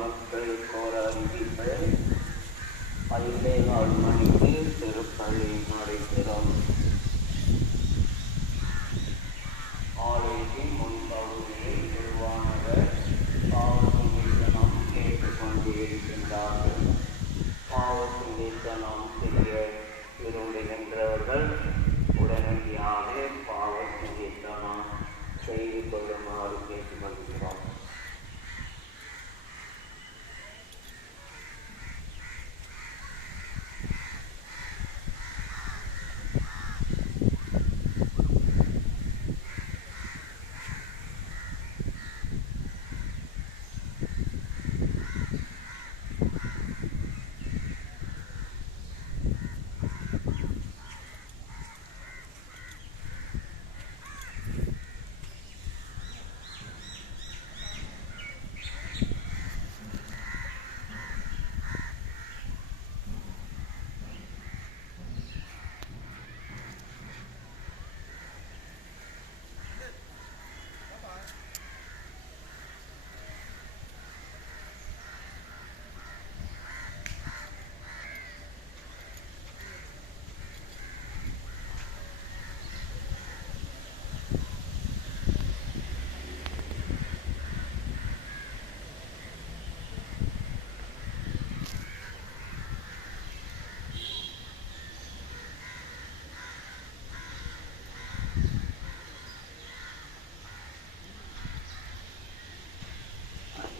மக்களுக்கு ஒரு அறிவிப்பு. 5:15 மணிக்கு திருப்பலி நடைபெறும். ஆலயத்தின் முன்பகுதியில் குருவானவர் பாவசங்கீர்த்தனம் கேட்டுக்கொண்டிருக்கின்றார்கள். பாவசங்கீர்த்தனம் செய்ய விரும்புகின்றவர்கள் உடனடியாக பாவசங்கீர்த்தனம் செய்து கொள்ளுமாறு கேட்டுக்கொள்கிறோம்.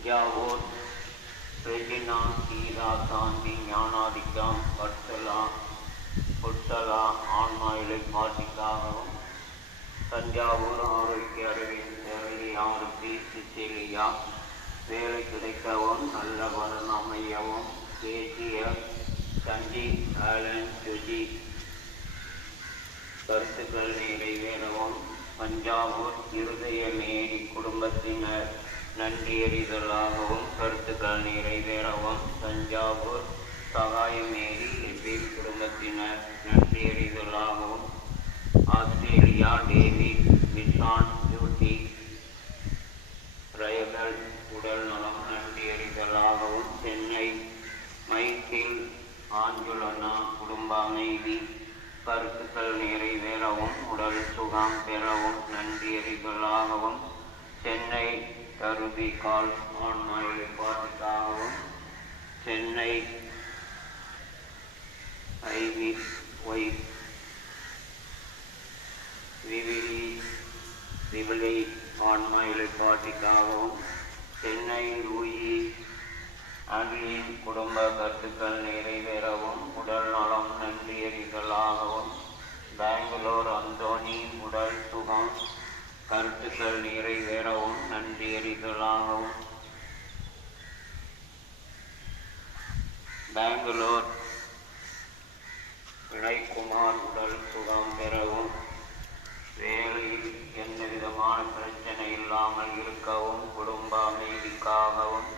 தஞ்சாவூர் ரெஜினா சீரா சாந்தி ஞானாதிக்கம் புட்டலா ஆன்மா இலைப்பாட்டிக்காகவும், தஞ்சாவூர் ஆரோக்கிய அறிவின் தேவையாருக்கு சிசிலியா வேலை கிடைக்கவும், நல்ல வரன் அமையவும், தேசிய சஞ்சி ஆலன் சுஜி கருத்துக்கள் நிறைவேறவும், தஞ்சாவூர் இருதய மேரி குடும்பத்தினர் நன்றியறிதலாகவும் கருத்துக்கள் நிறைவேறவும், தஞ்சாவூர் சகாயமேரி எபில் குடும்பத்தினர் நன்றியறிதலாகவும், ஆஸ்திரேலியா டேவிட் விஷான் பியூட்டி ரயகல் உடல் நலம் நன்றியறிதலாகவும், சென்னை மைக்கேல் ஆஞ்சுலனா குடும்ப அமைதி கருத்துக்கள் நிறைவேறவும், உடல் சுகம் பெறவும் நன்றியறிதலாகவும், சென்னை கருதி கால் ஆன்மா இலைப்பாட்டிக்காகவும், சென்னை விவிலி ஆன்மா இலைப்பாட்டிக்காகவும், சென்னை லூயி அன்லின் குடும்ப கருத்துக்கள் நிறைவேறவும், உடல் நலம் நன்றியறிதலாகவும், பெங்களூர் அந்தோனி உடல் சுகம் கருத்துக்கள் நிறைவேறவும் நன்றியறிதலாகவும், பெங்களூர் வினய்குமார் உடல் சுகம் பெறவும், வேலையில் எந்த விதமான பிரச்சனை இல்லாமல் இருக்கவும், குடும்ப அமைதிக்காகவும்,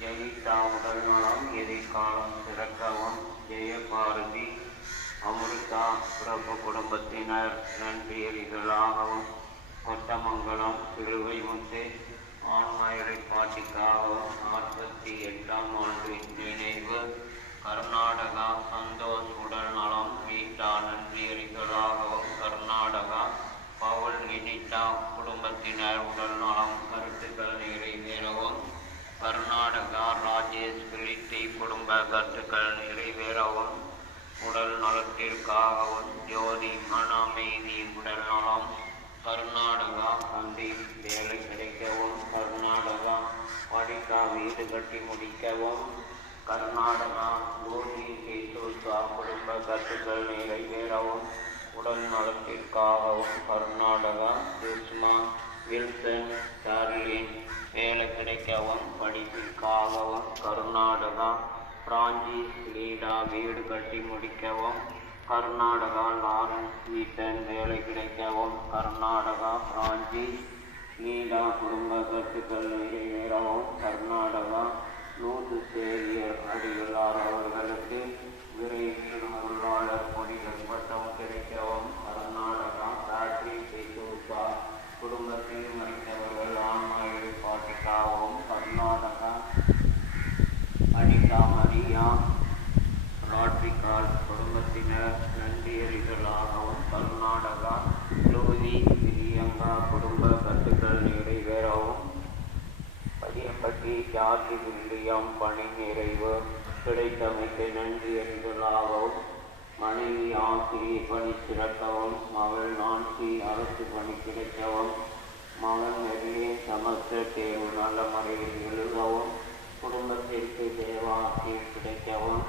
ஜெயிதா உடல் நலம் எதிர்காலம் சிறக்கவும், ஜெயபாரதி அமிர்தா பிறப்பு குடும்பத்தினர் நன்றியறிதலாகவும், கொட்டமங்கலம் சிறுவை முத்து ஆன்மா இலைப்பாட்டிக்காகவும், 48ஆம் ஆண்டு நினைவு, கர்நாடகா சந்தோஷ் உடல் நலம் மீட்டா நன்றியறிதலாகவும், கர்நாடகா பவுல் வினிதா குடும்பத்தினர் உடல் நலம் கருத்துக்கள் நிறைவேறவும், கர்நாடகா ராஜேஷ் பிரித்தி குடும்ப கருத்துக்கள் நிறைவேறவும், உடல் நலத்திற்காகவும், ஜோதி மன அமைதி உடல் நலம், கர்நாடகா பண்டிட் வேலை கிடைக்கவும், கர்நாடகா படிக்கா வீடு கட்டி முடிக்கவும், கர்நாடகா பூஜி கேசூசா குடும்ப கருத்துக்கள் நிறைவேறவும், உடல் நலத்திற்காகவும், கர்நாடகா சுஷ்மா வில்சன் சார்லின் வேலை கிடைக்கவும், படிப்பிற்காகவும், கர்நாடகா பிரான்சிஸ் லீடா வீடு கட்டி முடிக்கவும், கர்நாடகா லாரன்ஸ் வீட்டன் வேலை கிடைக்கவும், கர்நாடகா பிரான்சிஸ் லீடா குடும்ப கருத்துக்கள் நிறைவேறவும், கர்நாடகா லூது சேவியர் அடிகளார் அவர்களுக்கு விரைவில் அருளாளர் பொடிகள் பட்டம் கிடைக்கவும், கர்நாடகா பேட்டரி குடும்பத்தில் மறைத்தவர்கள் ஆன்மா இலைப்பாட்டிக்காகவும், கர்நாடகா ஜார்ஜ் வில்லியம் பணி நிறைவு கிடைத்தமைக்கு நன்றி என்பதாகவும், மனைவி ஆசிரியர் பணி சிறக்கவும், மகள் நான்சி அரசு பணி கிடைக்கவும், மகன் எல்லியன் செமஸ்டர் தேர்வு நல்ல முறையில் எழுதவும், குடும்பத்திற்கு தேவாசிரியர் கிடைக்கவும்,